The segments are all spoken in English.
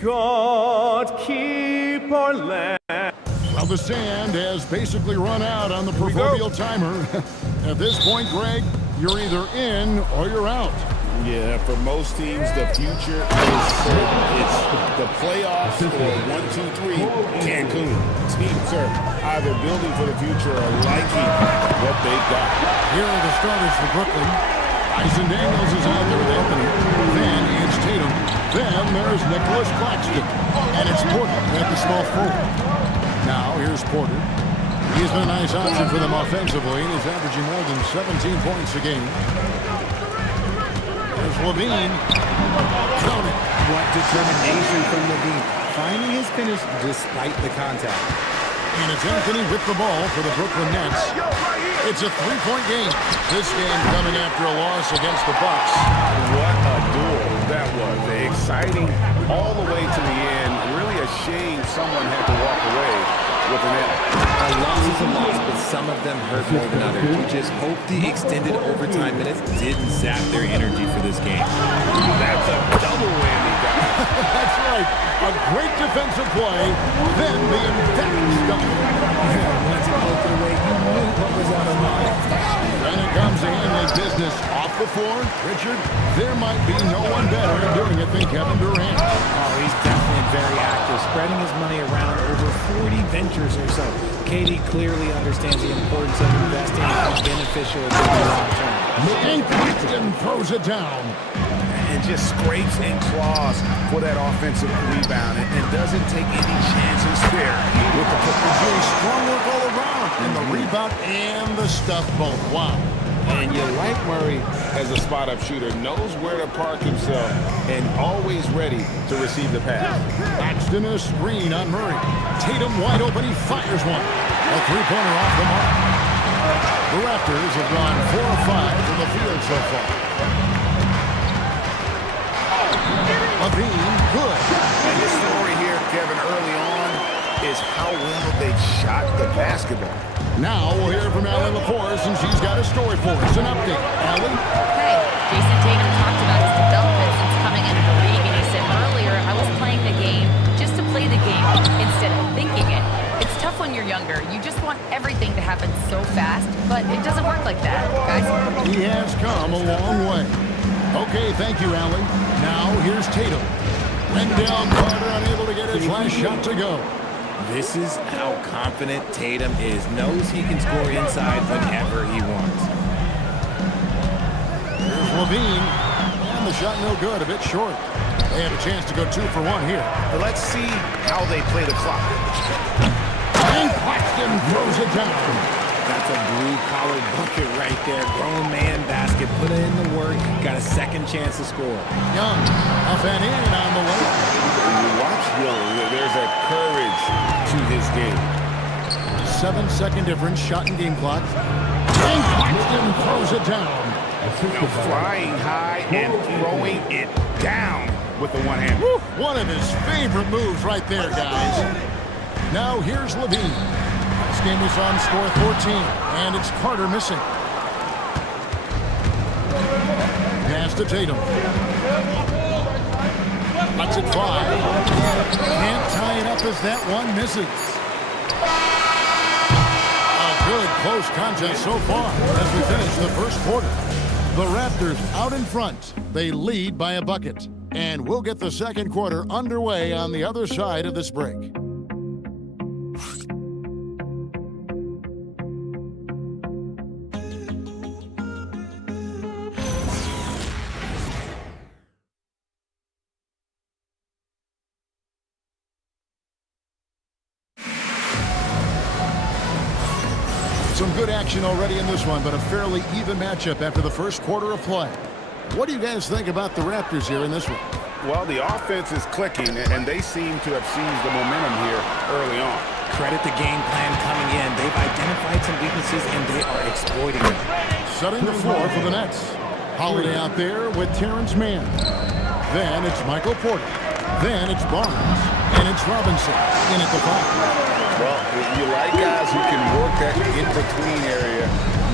God keep our land. Well, the sand has basically run out on the proverbial timer. At this point, Greg, you're either in or you're out. Yeah, for most teams, the future is certain. It's the playoffs or 1, 2, 3, Cancun. Teams are either building for the future or liking what they've got. Here are the starters for Brooklyn. Tyson Daniels is out there with Anthony. Then it's Tatum. Then there's Nicholas Claxton. And it's Porter at the small forward. Now here's Porter. He's been a nice option for them offensively, and he's averaging more than 17 points a game. There's Levine. Counting. What determination from Levine, finding his finish despite the contact. And it's Anthony with the ball for the Brooklyn Nets. It's a three-point game. This game coming after a loss against the Bucks. What a duel that was. Exciting all the way to the end. Really a shame someone had to walk away with an L. A loss is a loss, but some of them hurt more than others. You just hope the extended overtime minutes didn't zap their energy for this game. That's a double whammy, guys. That's right. A great defensive play, then the emphatic stop. Once it broke it away, you knew what was on the line. When it comes to handling business off the floor, Richard, there might be no one better at doing it than Kevin Durant. Oh, he's definitely very active, spreading his money around over 40 ventures or so. KD clearly understands the importance of investing and how beneficial it is in the long term. And Claxton throws it down. And just scrapes and claws for that offensive rebound and doesn't take any chances there. With the doing strong work all around. And the rebound and the stuff both. Wow. And you like Murray as a spot-up shooter, knows where to park himself, and always ready to receive the pass. Claxton a screen on Murray. Tatum wide open, he fires one. A three-pointer off the mark. The Raptors have gone 4 of 5 from the field so far. Levine, good. And the story here, Kevin, early on, is how well they shot the basketball. Now we'll hear from Allie LaForce, and she's got a story for us. An update. Allie? Hey, Jason Tatum talked about his development since coming into the league, and he said earlier, I was playing the game just to play the game instead of thinking it. It's tough when you're younger. You just want everything to happen so fast, but it doesn't work like that, guys. He has come a long way. Okay, thank you, Allie. Now here's Tatum. Wendell Carter unable to get his last shot to go. This is how confident Tatum is. Knows he can score inside whenever he wants. Here's Levine. And the shot no good, a bit short. They have a chance to go 2 for 1 here. But let's see how they play the clock. And Claxton throws it down. That's a blue-collar bucket right there. Grown man basket. Put in the work. Got a second chance to score. Young, up and in on the way. When you watch Young, there's a courage to his game. 7-second difference, shot and game clock. And Claxton throws it down. Flying high and throwing it down with the one hand. One of his favorite moves right there, guys. Now here's Levine. Last game we saw him score 14, and it's Carter missing. Pass to Tatum. Lets it fly. Can't tie it up as that one misses. A good close contest so far as we finish the first quarter. The Raptors out in front. They lead by a bucket. And we'll get the second quarter underway on the other side of this break. Some good action already in this one, but a fairly even matchup after the first quarter of play. What do you guys think about the Raptors here in this one? Well, the offense is clicking, and they seem to have seized the momentum here early on. Credit the game plan coming in. They've identified some weaknesses, and they are exploiting them. Setting the floor for the Nets. Holiday out there with Terrence Mann. Then it's Michael Porter. Then it's Barnes. And it's Robinson in at the 5. Well, you like guys who can work that in-between area,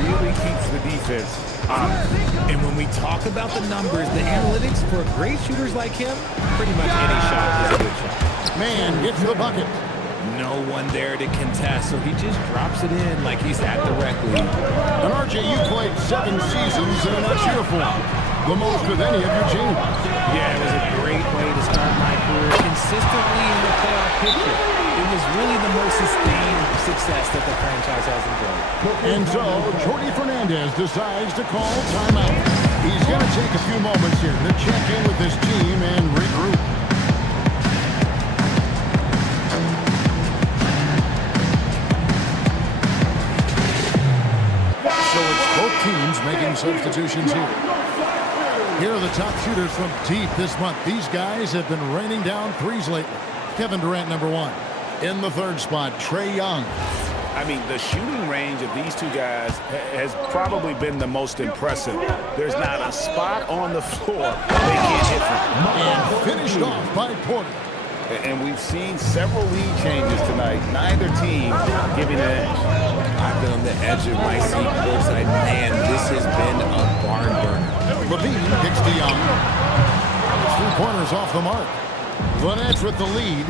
really keeps the defense honest. And when we talk about the numbers, the analytics for great shooters like him, pretty much any shot is a good shot. Man gets the bucket. No one there to contest, so he just drops it in like he's at the rec league. And RJ, you played 7 seasons in that uniform. The most of any of your team. Yeah, it was a great way to start my career consistently in the playoff picture. It was really the most sustained success that the franchise has enjoyed. And so, Jordi Fernandez decides to call timeout. He's going to take a few moments here to check in with his team and regroup. So it's both teams making substitutions here. Here are the top shooters from deep this month. These guys have been raining down threes lately. Kevin Durant, number 1. In the 3rd spot, Trae Young. I mean, the shooting range of these two guys has probably been the most impressive. There's not a spot on the floor they can't hit from. And finished off by Porter. And we've seen several lead changes tonight. Neither team giving an edge. I've been on the edge of my seat courtside. Man, this has been a barn burner. Levine kicks to Young. 3 pointers off the mark. The Nets with the lead.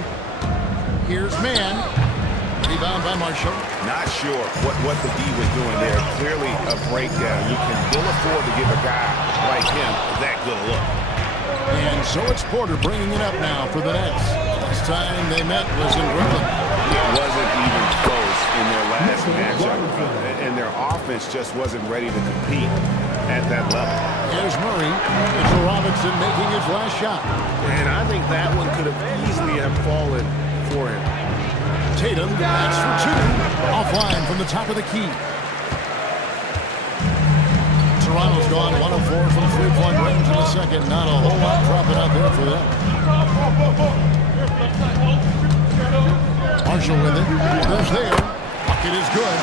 Here's Man. Rebound by Marshall. Not sure what the D was doing there. Clearly a breakdown. You can still afford to give a guy like him that good a look. And so it's Porter bringing it up now for the Nets. Last time they met was in Brooklyn. It wasn't even close in their last matchup. And their offense just wasn't ready to compete at that level. Here's Murray. Mitchell Robinson making his last shot. And I think that one could have easily have fallen for him. Tatum, that's for 2. Offline from the top of the key. Toronto's gone 1 of 4 from 3-point range in the second. Not a whole lot dropping out there for them. Marshall with it. Goes there. Bucket is good.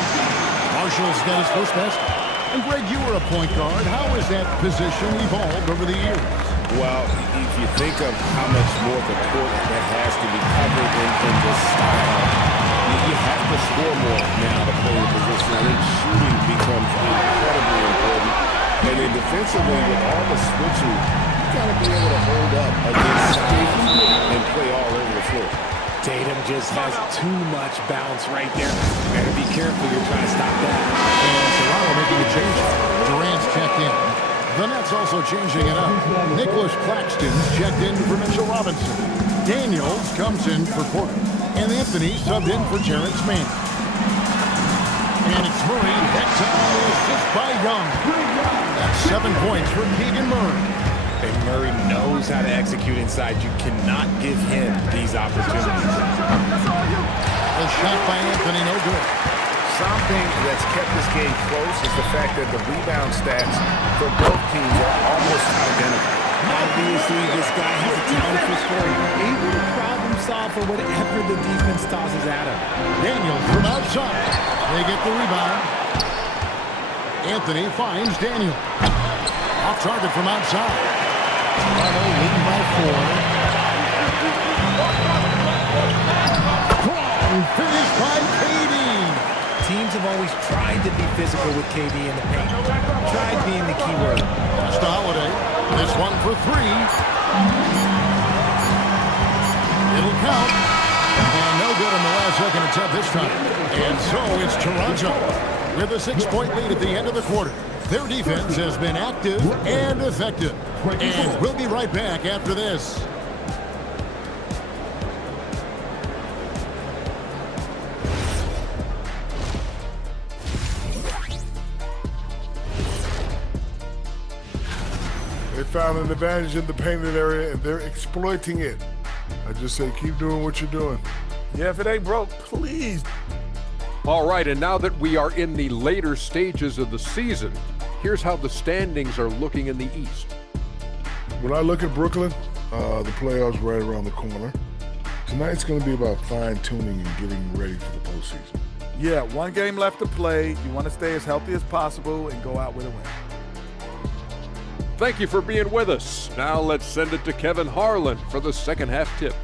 Marshall's got his first basket. And Greg, you were a point guard. How has that position evolved over the years? Well, if you think of how much more of the court that has to be covered in this style, you have to score more now to play the position. I think shooting becomes incredibly important. And then defensively, with all the switching, you got to be able to hold up against size and play all over the floor. Tatum just has too much bounce right there. Better be careful. You're trying to stop that. And Toronto making a change. Durant's checked in. The Nets also changing it up. Nicholas Claxton's checked in for Mitchell Robinson. Daniels comes in for Porter. And Anthony subbed in for Terrence Mann. And it's Murray. That time the assist by Young. That's 7 points for Keegan Murray. And Murray knows how to execute inside. You cannot give him these opportunities. A shot by Anthony, no good. Something that's kept this game close is the fact that the rebound stats for both teams are almost identical. Obviously, this guy has a talent for scoring. Able to problem solve for whatever the defense tosses at him. Daniels from outside. They get the rebound. Anthony finds Daniel. Off target from outside. Toronto leading by 4. Strong finish by KD. Teams have always tried to be physical with KD in the paint. Tried being the key word. Just a Holiday. This one for 3. It'll count. And no good on the last second attempt this time. And so it's Toronto with a 6-point lead at the end of the quarter. Their defense has been active and effective. And we'll be right back after this. They found an advantage in the painted area, and they're exploiting it. I just say keep doing what you're doing. Yeah, if it ain't broke, please. All right, and now that we are in the later stages of the season, here's how the standings are looking in the East. When I look at Brooklyn, the playoffs right around the corner. Tonight's going to be about fine-tuning and getting ready for the postseason. Yeah, 1 game left to play. You want to stay as healthy as possible and go out with a win. Thank you for being with us. Now let's send it to Kevin Harlan for the second half tip.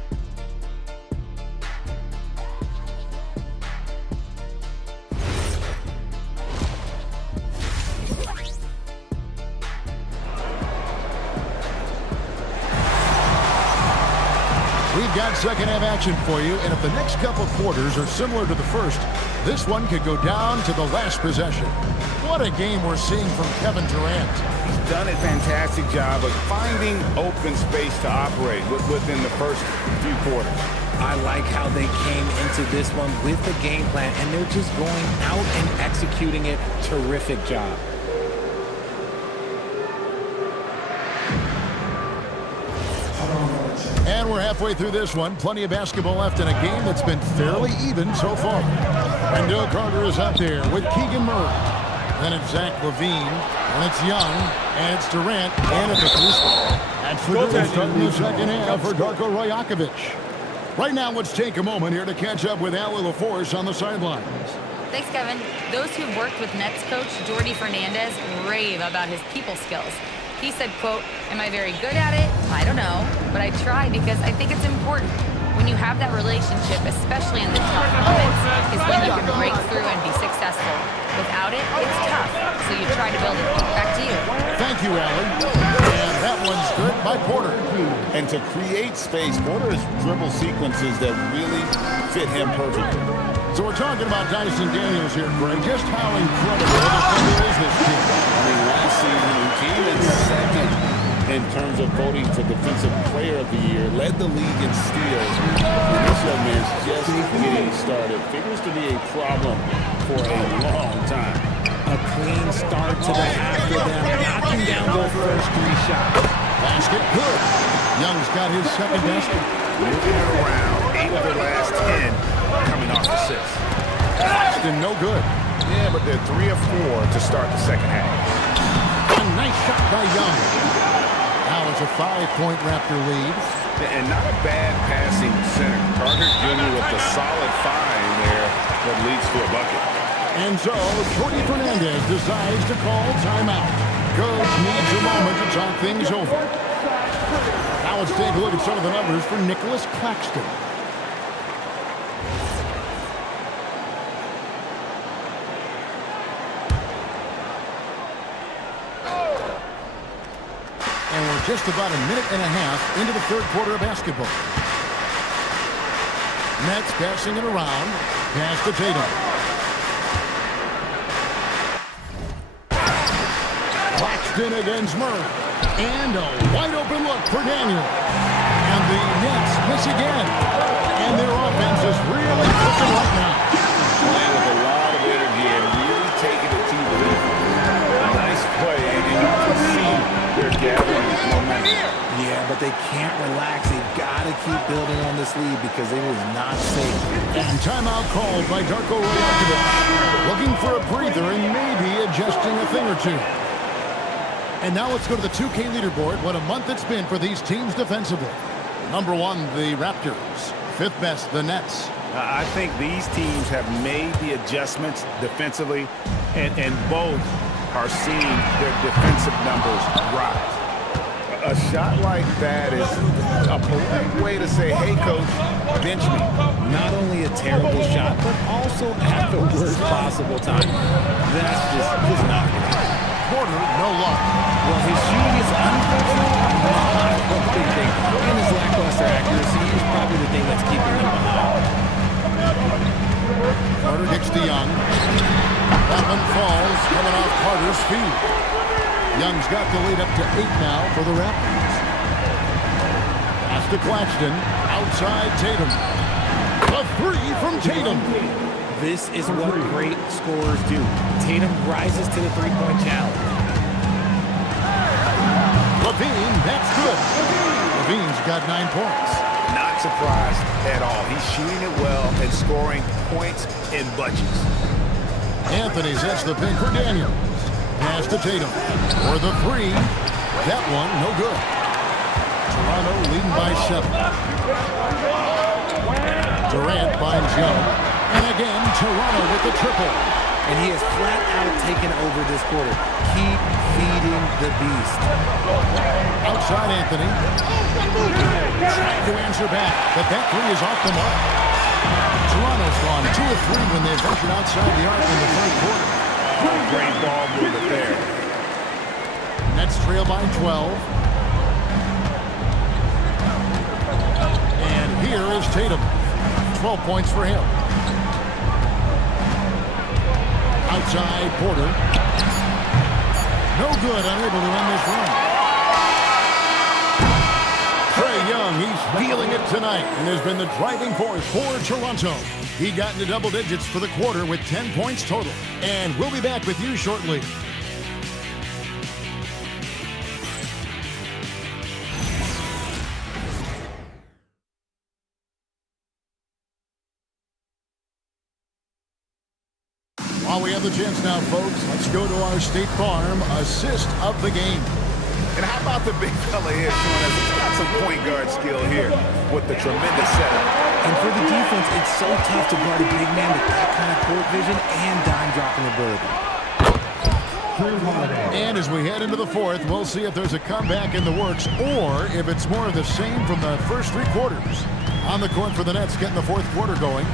We've got second half action for you, and if the next couple quarters are similar to the first, this one could go down to the last possession. What a game we're seeing from Kevin Durant. He's done a fantastic job of finding open space to operate within the first few quarters. I like how they came into this one with the game plan, and they're just going out and executing it. Terrific job. And we're halfway through this one. Plenty of basketball left in a game that's been fairly even so far. Wendell Carter is out there with Keegan Murray. Then it's Zach LaVine, and it's Young, and it's Durant, and it's That's the good start in the second half for Darko Rajakovic. Right now, let's take a moment here to catch up with Allie LaForce on the sidelines. Thanks, Kevin. Those who've worked with Nets coach Jordi Fernandez rave about his people skills. He said, quote, "Am I very good at it? I don't know, but I try because I think it's important. When you have that relationship, especially in the tough moments, is when you can break through and be successful. Without it, it's tough, so you try to build it." Back to you. Thank you, Allie. And that one's good by Porter. And to create space, Porter has dribble sequences that really fit him perfectly. So we're talking about Dyson Daniels here, Greg. Just how incredible a defender is this kid? I mean, last season he came in second in terms of voting for Defensive Player of the Year, led the league in steals. And this young man's just getting started. Figures to be a problem for a long time. A clean start to the half for them, knocking down their first 3 shots. Basket good. Young's got his second basket. Moving it around, 8 of their last 10 coming off assists. Claxton, no good. Yeah, but they're 3 of 4 to start the second half. A nice shot by Young. Now it's a 5-point Raptor lead. And not a bad passing center. Carter Jr. with a solid 5 there that leads to a bucket. And so, Jordi Fernandez decides to call timeout. Coach needs a moment to talk things over. Now let's take a look at some of the numbers for Nicholas Claxton. And we're just about a minute and a half into the third quarter of basketball. Nets passing it around. Pass to Tatum. Claxton against Murray. And a wide open look for Daniel. And the Nets miss again. And their offense is really cooking right now. Playing with a lot of energy and really taking it to the lead. Nice play, and you can see they're gathering momentum. Yeah, but they can't relax. They've got to keep building on this lead because it is not safe. And timeout called by Darko Rajakovic. Looking for a breather and maybe adjusting a thing or two. And now let's go to the 2K leaderboard. What a month it's been for these teams defensively. Number 1, the Raptors. 5th best, the Nets. I think these teams have made the adjustments defensively, and both are seeing their defensive numbers rise. A shot like that is a polite way to say, hey, coach, bench me. Not only a terrible shot, but also at the worst possible time. That's just not good. Porter, no luck. Well, his shooting is unfortunate, not a big thing. And his lackluster accuracy is probably the thing that's keeping him behind. Carter gets to Young. That one falls, coming off Carter's feet. Young's got the lead up to 8 now for the Raptors. Pass to Claxton. Outside Tatum. A 3 from Tatum. This is what great scorers do. Tatum rises to the three-point challenge. LaVine, that's good. LaVine's got 9 points. Not surprised at all. He's shooting it well and scoring points in bunches. Anthony sets the pick for Daniels. Pass to Tatum. For the 3. That one, no good. Toronto leading by 7. Durant finds Young. And again, Toronto with the triple. And he has flat out taken over this quarter. Keep feeding the beast. Outside Anthony. Trying to answer back, but that 3 is off the mark. Toronto's gone 2 of 3 when they ventured outside the arc in the third quarter. Great ball movement there. Nets trail by 12. And is Tatum. 12 points for him. Outside, Porter. No good, unable to end this run. Trae Young, he's feeling it tonight and has been the driving force for Toronto. He got into double digits for the quarter with 10 points total. And we'll be back with you shortly. While we have the chance now, folks, let's go to our State Farm assist of the game. And how about the big fella here, Sean? He's got some point guard skill here with the tremendous setup. And for the defense, it's so tough to guard a big man with that kind of court vision and dime dropping ability. And as we head into the fourth, we'll see if there's a comeback in the works or if it's more of the same from the first three quarters. On the court for the Nets, getting the fourth quarter going.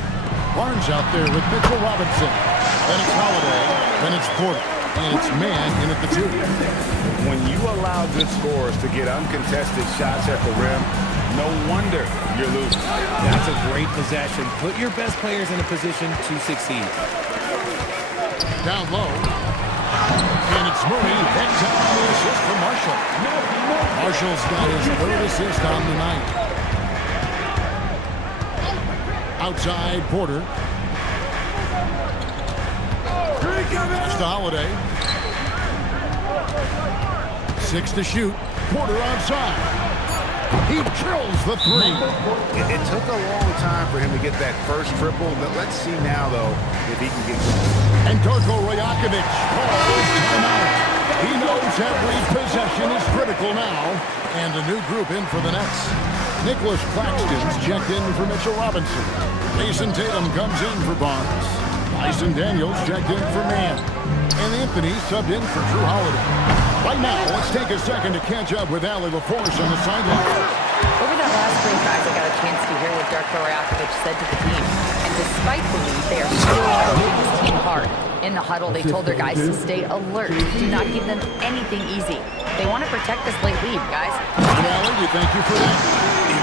Barnes out there with Mitchell Robinson. Then it's Holiday. Then it's Porter. And it's man in at the two. When you allow good scorers to get uncontested shots at the rim, no wonder you're losing. That's a great possession. Put your best players in a position to succeed. Down low. And it's Murray. Hangs out on the assist for Marshall. Marshall's got his third assist on the night. Outside, Porter. It's to Holiday. 6 to shoot. Porter outside. He drills the three. It took a long time for him to get that first triple. But let's see now, though, if he can get going. And Darko Rajakovic calls timeout. He knows every possession is critical now. And a new group in for the Nets. Nicholas Claxton's checked in for Mitchell Robinson. Jason Tatum comes in for Barnes. Tyson Daniels checked in for Mann. And Anthony subbed in for Drew Holiday. Right now, let's take a second to catch up with Allie LaForce on the sideline. Over that last break, guys, I got a chance to hear what Darko Rajakovic said to the team. And despite the lead, they are still working this team hard. In the huddle, they told their guys to stay alert. Do not give them anything easy. They want to protect this late lead, guys. Allie, we thank you for that.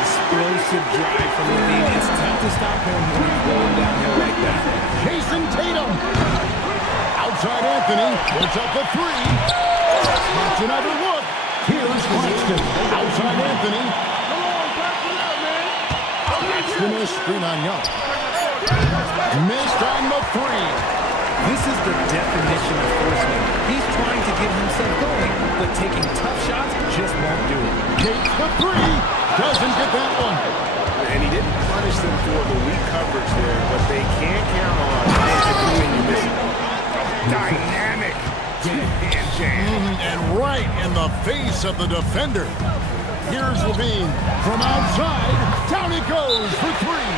Explosive drive from the lead. It's tough to stop him when he's going downhill like that. Jason Tatum. Outside Anthony. Puts up the three. That's another look. Here's Claxton. Outside Anthony. Claxton is screen on Young. Missed on the three. This is the definition of forceman. He's trying to get himself going, but taking tough shots just won't do it. Takes the three. Doesn't get that one. And he didn't punish them for the weak coverage there, but they can't count on him to continue missing. Dynamic hand jam. And right in the face of the defender. Here's Levine from outside. Down he goes for three.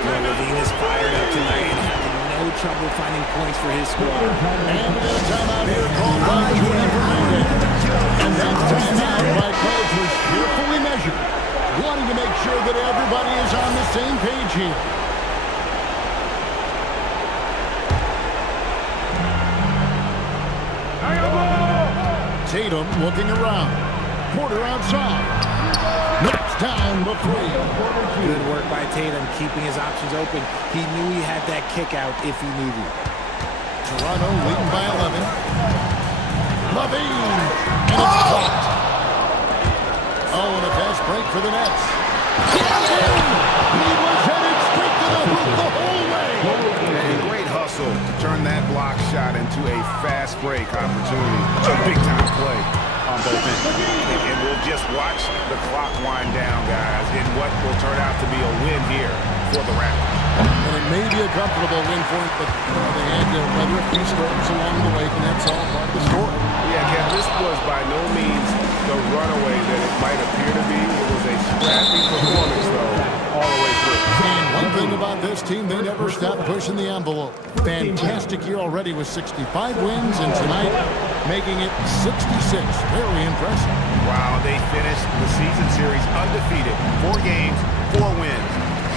Well, Levine is fired up tonight and having no trouble finding points for his squad. And a timeout here called by Judy Fernandez. And that timeout by coach was carefully measured, wanting to make sure that everybody is on the same page here. Tatum looking around. Porter outside. Knocks down the three. Good work by Tatum, keeping his options open. He knew he had that kick out if he needed it. Toronto leading by 11. Levine. And it's blocked. Oh, and a fast break for the Nets. He was headed straight to the hoop the whole way. A great hustle to turn that block shot into a fast break opportunity. A big-time play on both ends. And we'll just watch the clock wind down, guys, in what will turn out to be a win here for the Raptors. And it may be a comfortable win for it, but they had to weather a few storms along the way, and that's all part of the story. Yeah, Ken, this was by no means the runaway that it might appear to be. It was a scrappy performance, though, all the way through. And one thing about this team, they never stopped pushing the envelope. Fantastic year already with 65 wins, and tonight making it 66. Very impressive. Wow, they finished the season series undefeated. 4 games, 4 wins.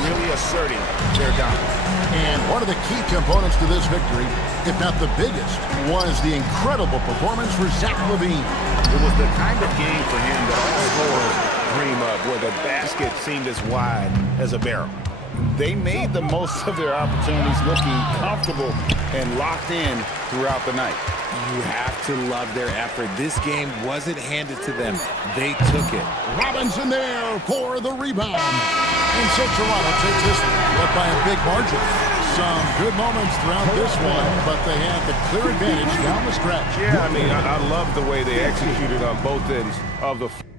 Really asserting their dominance. And one of the key components to this victory, if not the biggest, was the incredible performance for Zach LaVine. It was the kind of game for him that all scorers dream of, where the basket seemed as wide as a barrel. They made the most of their opportunities, looking comfortable and locked in throughout the night. You have to love their effort. This game wasn't handed to them. They took it. Robinson there for the rebound. And so Toronto takes this one by a big margin. Some good moments throughout this one, but they had the clear advantage down the stretch. Yeah, I mean, I love the way they executed on both ends of the floor.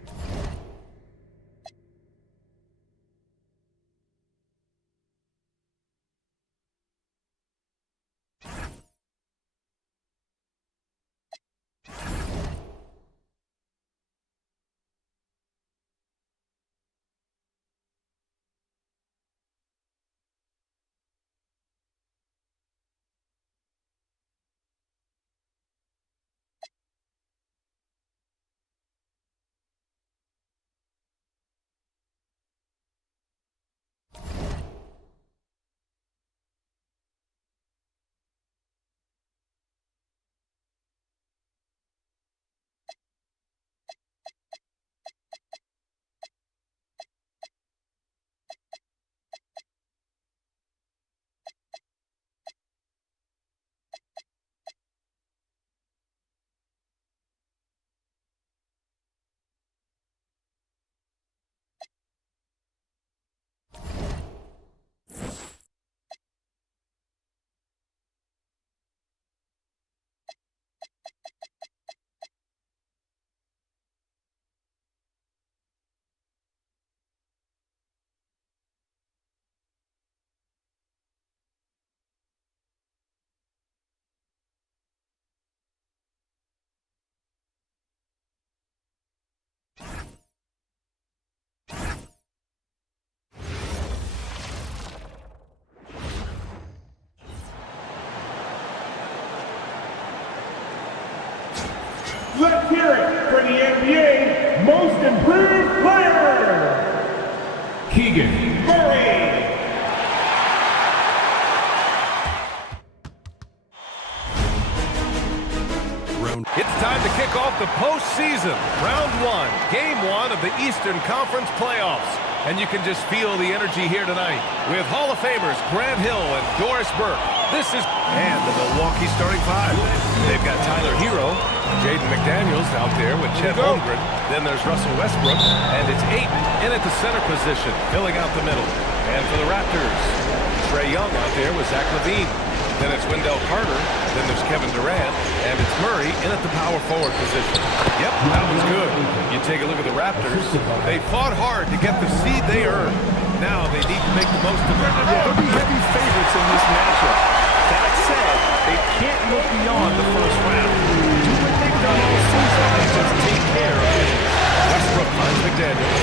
Let's hear it for the NBA Most Improved Player, Keegan Murray. It's time to kick off the postseason. Round 1, Game 1 of the Eastern Conference Playoffs. And you can just feel the energy here tonight with Hall of Famers Grant Hill and Doris Burke. This is and the Milwaukee starting 5. They've got Tyler Hero, Jaden McDaniels out there with Chet Holmgren. Then there's Russell Westbrook, and it's Ayton in at the center position, filling out the middle. And for the Raptors, Trae Young out there with Zach LaVine. Then it's Wendell Carter. Then there's Kevin Durant. And it's Murray in at the power forward position. Yep, that was good. You take a look at the Raptors. They fought hard to get the seed they earned. Now they need to make the most of it. They'll be heavy favorites in this matchup. That said, they can't look beyond the first round. Do what they've done all season and just take care of business. Westbrook finds McDaniels.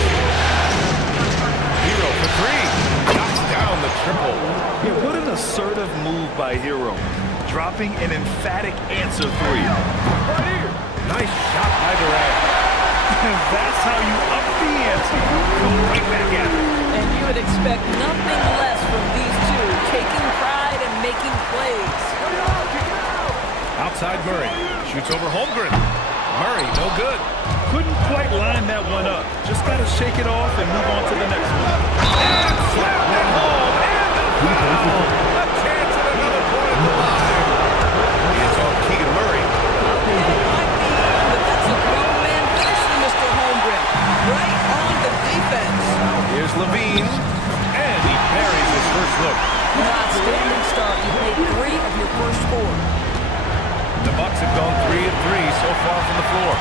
Hero for 3. Knocks down the triple. Yeah, what an assertive move by Hero. Dropping an emphatic answer 3. Right here. Nice shot by Durant. That's how you up the ante. Go right back at it. And you would expect nothing less from these two, taking pride and making plays. Outside Murray. Shoots over Holmgren. Murray, no good. Couldn't quite line that one up. Just got to shake it off and move on to the next one. And slapped it home. And the foul. A chance at another point at the line. It's on Keegan Murray. But that's a grown man finishing Mr. Holmgren. Right on the defense. Here's LaVine. And he buries his first look. An outstanding start. You made 3 of your first 4. The Bucks have gone 3 of 3 so far from the floor.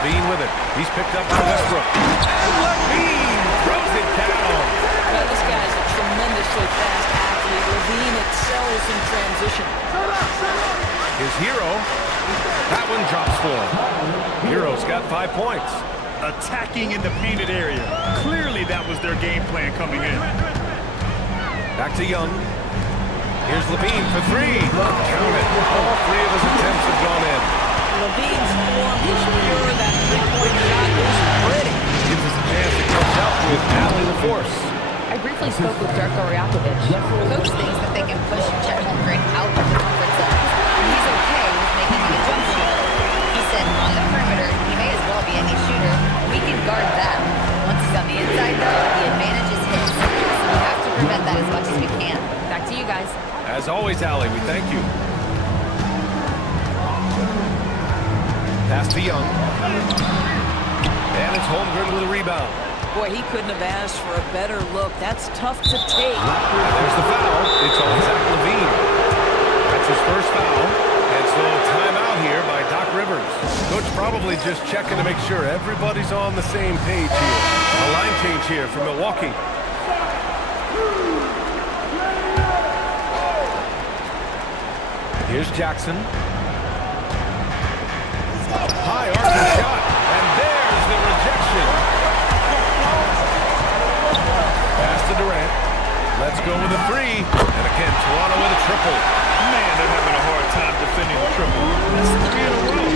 LaVine with it. He's picked up by Westbrook. And LaVine throws it down. Well, this guy is a tremendously fast athlete. LaVine excels in transition. His Hero. That one drops for him. Hero's got 5 points. Attacking in the painted area. Clearly that was their game plan coming in. Back to Young. Here's LaVine for 3. Count it. All 3 of his attempts have gone in. LaVine's form is pure. That three-point shot is pretty. Gives us a chance to catch up with Allie LaForce. I briefly spoke with Darko Rajakovic. Coach thinks that they can push Chet Holmgren out of the comfort zone. And he's okay with making him a jump shooter. He said, on the perimeter, he may as well be any shooter. We can guard that. Once he's on the inside, As always, Allie, we thank you. Pass to Young. And it's Holmgren with a rebound. Boy, he couldn't have asked for a better look. That's tough to take. There's the foul. It's on Zach LaVine. That's his first foul. And so timeout here by Doc Rivers. Coach probably just checking to make sure everybody's on the same page here. A line change here from Milwaukee. Here's Jackson. High arcing shot. And there's the rejection. Pass to Durant. Let's go with a three. And again, Toronto with a triple. Man, they're having a hard time defending the triple. That's 3 in a row.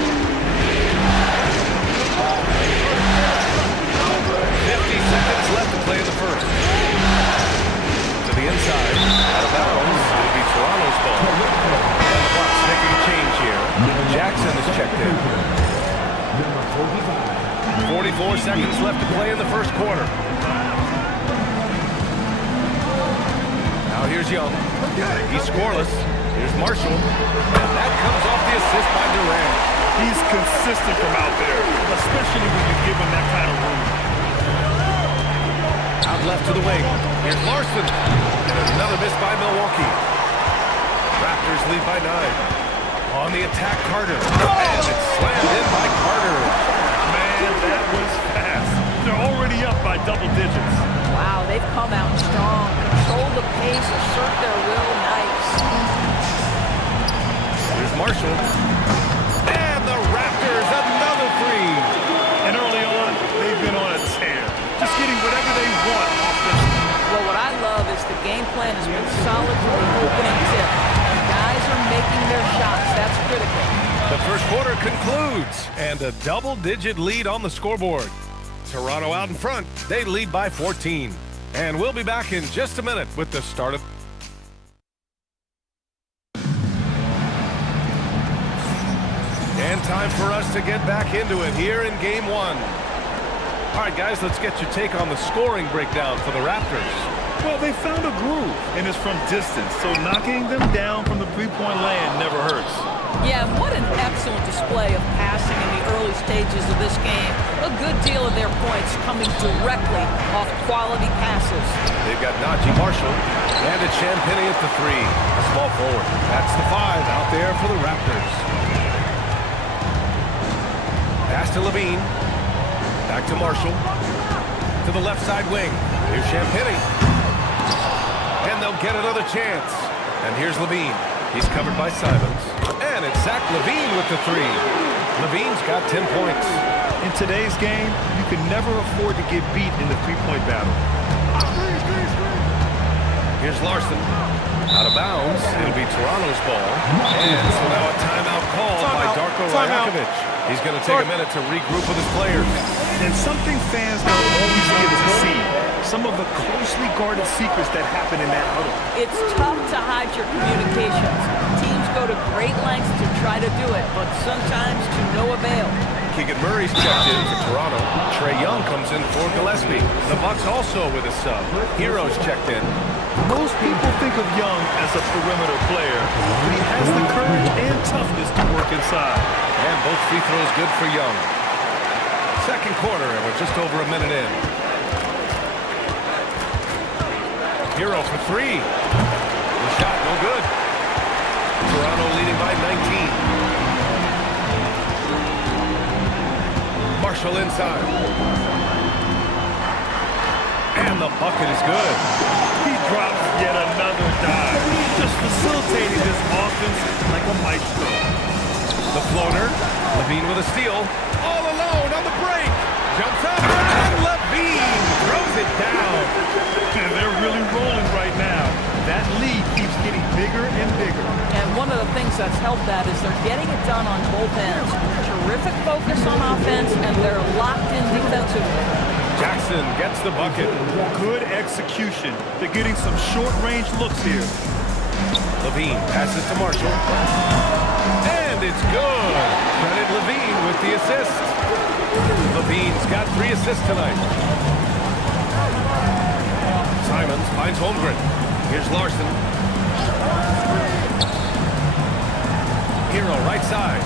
50 seconds left to play in the first. To the inside. Out of bounds. It'll be Toronto's ball. And the Bucks making a change here. Jackson is checked in. 44 seconds left to play in the first quarter. Now here's Young. He's scoreless. Here's Marshall. And that comes off the assist by Durant. He's consistent from out there, especially when you give him that kind of room. Out left to the wing. Here's Larson. And another miss by Milwaukee. Raptors lead by 9. On the attack, Carter. And it's slammed in by Carter. Man, that was fast. They're already up by double digits. Wow, they've come out strong. Control the pace, assert their will. Nice. Here's Marshall. And the Raptors, another three. And early on, they've been on a tear. Just getting whatever they want offensively. Well, what I love is the game plan has been solid from the opening tip. And guys are making their shots. That's critical. The first quarter concludes, and a double-digit lead on the scoreboard. Toronto out in front. They lead by 14. And we'll be back in just a minute with the start of... And time for us to get back into it here in Game 1. All right, guys, let's get your take on the scoring breakdown for the Raptors. Well, they found a groove, and it's from distance, so knocking them down from the three-point land never hurts. Yeah, what an excellent display of passing in the early stages of this game. A good deal of their points coming directly off quality passes. They've got Najee Marshall, and it's Champagnie at the 3. A small forward. That's the 5 out there for the Raptors. Pass to Levine. Back to Marshall. To the left side wing. Here's Champagnie. And they'll get another chance. And here's Levine. He's covered by Simons. And it's Zach LaVine with the 3. LaVine's got 10 points. In today's game, you can never afford to get beat in the three-point battle. Here's Larson. Out of bounds. It'll be Toronto's ball. And so now a timeout called by Darko Rajakovic. He's going to take a minute to regroup with his players. And something fans don't always get to see. Some of the closely guarded secrets that happen in that huddle. It's tough to hide your communications. Teams go to great lengths to try to do it, but sometimes to no avail. Keegan Murray's checked in for Toronto. Trae Young comes in for Gillespie. The Bucks also with a sub. Hero's checked in. Most people think of Young as a perimeter player, but he has the courage and toughness to work inside. And both free throws good for Young. Second quarter, and we're just over a minute in. Hero for 3. The shot, no good. Toronto leading by 19. Marshall inside. And the bucket is good. He drops yet another dive. Just facilitating this offense like a maestro. The floater. Levine with a steal. All alone on the break. Jumps up. And Levine throws it down. And they're really rolling right now. That lead keeps getting bigger and bigger. And one of the things that's helped that is they're getting it done on both ends. Terrific focus on offense, and they're locked in defensively. Jackson gets the bucket. Good execution. They're getting some short-range looks here. Levine passes to Marshall. And it's good. Credit Levine with the assist. Levine's got 3 assists tonight. Simons finds Holmgren. Here's Larson. Hero right side.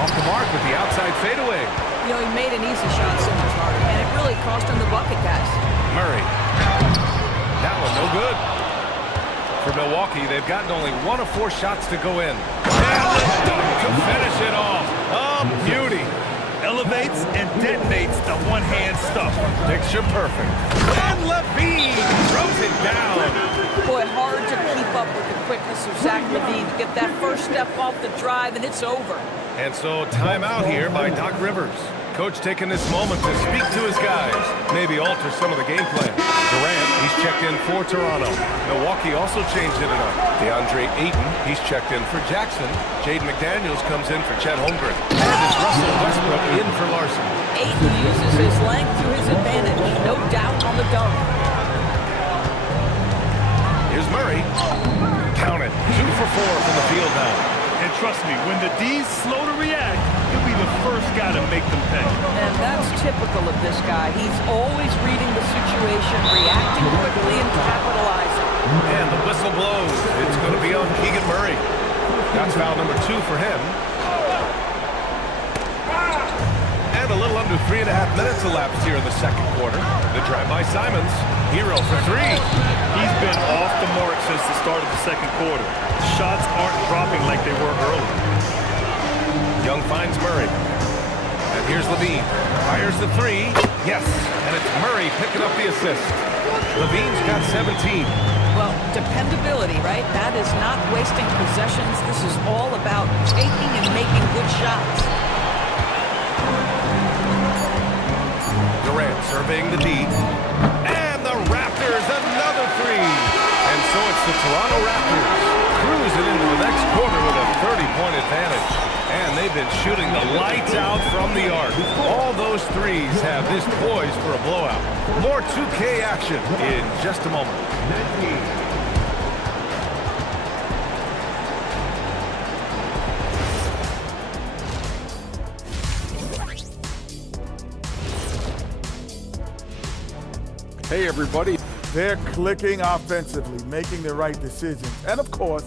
Off the mark with the outside fadeaway. You know, he made an easy shot so much harder, and it really cost him the bucket, guys. Murray. That one no good. For Milwaukee, they've gotten only 1 of 4 shots to go in. And to finish it off. Oh, beauty. Elevates and detonates the one-hand stuff. Picture perfect. And Levine throws it down. Boy, hard to keep up with the quickness of Zach Levine to get that first step off the drive, and it's over. And so timeout here by Doc Rivers. Coach taking this moment to speak to his guys, maybe alter some of the game plan. Durant, he's checked in for Toronto. Milwaukee also changed it up. DeAndre Ayton, he's checked in for Jackson. Jaden McDaniels comes in for Chet Holmgren. And it's Russell Westbrook in for Larson. Ayton uses his length to his advantage. No doubt on the dunk. Here's Murray. Count it. 2 for 4 from the field now. And trust me, when the D's slow to react, he'll be the first guy to make them pay. And that's typical of this guy. He's always reading the situation, reacting quickly, and capitalizing. And the whistle blows. It's going to be on Keegan Murray. That's foul number 2 for him. And a little under 3.5 minutes elapsed here in the second quarter. The drive by Simons. Hero for 3. He's been off the mark since the start of the second quarter. Shots aren't dropping like they were earlier. Young finds Murray. And here's Levine. Fires the 3. Yes. And it's Murray picking up the assist. Levine's got 17. Well, dependability, right? That is not wasting possessions. This is all about taking and making good shots. Durant surveying the D. And the Raptors, another 3. And so it's the Toronto Raptors cruising into the next quarter with a 30-point advantage. And they've been shooting the lights out from the arc. All those threes have this poised for a blowout. More 2K action in just a moment. Hey, everybody. They're clicking offensively, making the right decisions, and of course,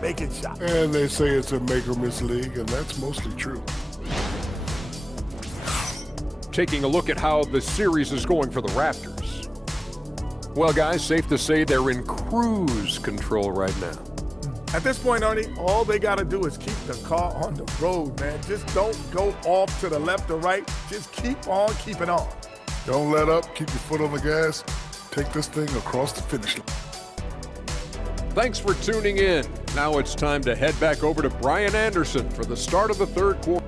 making shots. And they say it's a make-or-miss league, and that's mostly true. Taking a look at how the series is going for the Raptors. Well, guys, safe to say they're in cruise control right now. At this point, Ernie, all they got to do is keep the car on the road, man. Just don't go off to the left or right. Just keep on keeping on. Don't let up. Keep your foot on the gas. Take this thing across the finish line. Thanks for tuning in. Now it's time to head back over to Brian Anderson for the start of the third quarter.